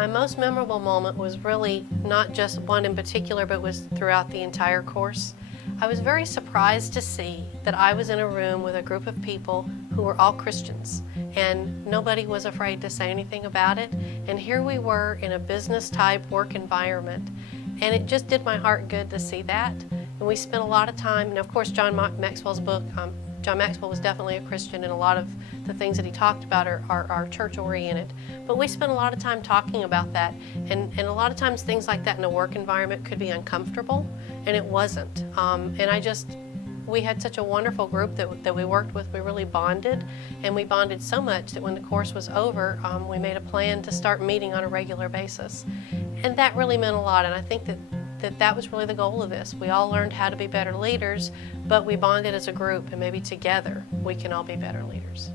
My most memorable moment was really not just one in particular, but was throughout the entire course. I was very surprised to see that I was in a room with a group of people who were all Christians, and nobody was afraid to say anything about it. And here we were in a business-type work environment, and it just did my heart good to see that. And we spent a lot of time, and of course John Maxwell's book, John Maxwell was definitely a Christian, and a lot of the things that he talked about are church-oriented. But we spent a lot of time talking about that, and a lot of times things like that in a work environment could be uncomfortable, and it wasn't. We had such a wonderful group that we worked with. We really bonded, and we bonded so much that when the course was over, we made a plan to start meeting on a regular basis. And that really meant a lot, and I think that was really the goal of this. We all learned how to be better leaders, but we bonded as a group, and maybe together we can all be better leaders.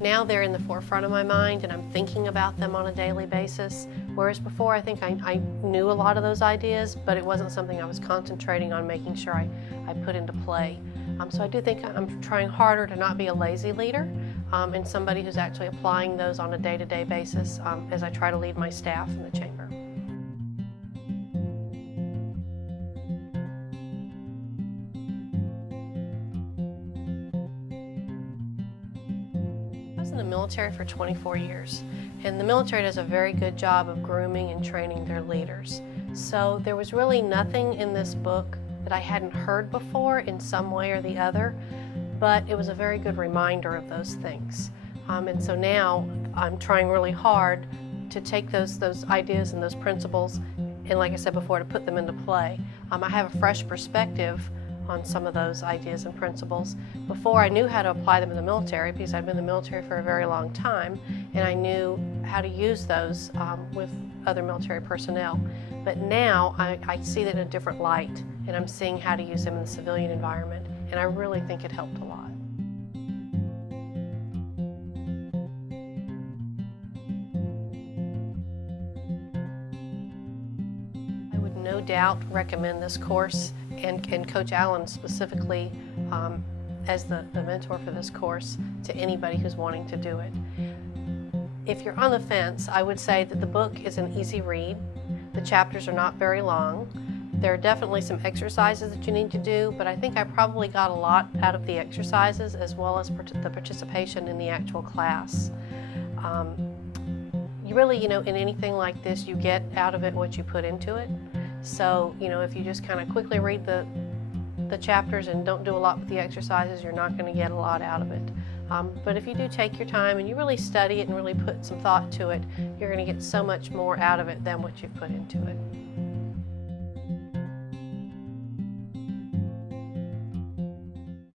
Now they're in the forefront of my mind, and I'm thinking about them on a daily basis, whereas before I think I knew a lot of those ideas, but it wasn't something I was concentrating on making sure I put into play. So I do think I'm trying harder to not be a lazy leader, and somebody who's actually applying those on a day-to-day basis as I try to lead my staff in the chamber. I was in the military for 24 years, and the military does a very good job of grooming and training their leaders. So there was really nothing in this book that I hadn't heard before in some way or the other, but it was a very good reminder of those things. And so now I'm trying really hard to take those ideas and those principles, and like I said before, to put them into play. I have a fresh perspective on some of those ideas and principles. Before, I knew how to apply them in the military because I'd been in the military for a very long time, and I knew how to use those with other military personnel. But now I see that in a different light, and I'm seeing how to use them in the civilian environment, and I really think it helped a lot. I would no doubt recommend this course, and Coach Allen specifically as the mentor for this course, to anybody who's wanting to do it. If you're on the fence, I would say that the book is an easy read. The chapters are not very long. There are definitely some exercises that you need to do, but I think I probably got a lot out of the exercises as well as the participation in the actual class. You really, in anything like this, you get out of it what you put into it. So, if you just kind of quickly read the chapters and don't do a lot with the exercises, you're not going to get a lot out of it. But if you do take your time and you really study it and really put some thought to it, you're going to get so much more out of it than what you've put into it.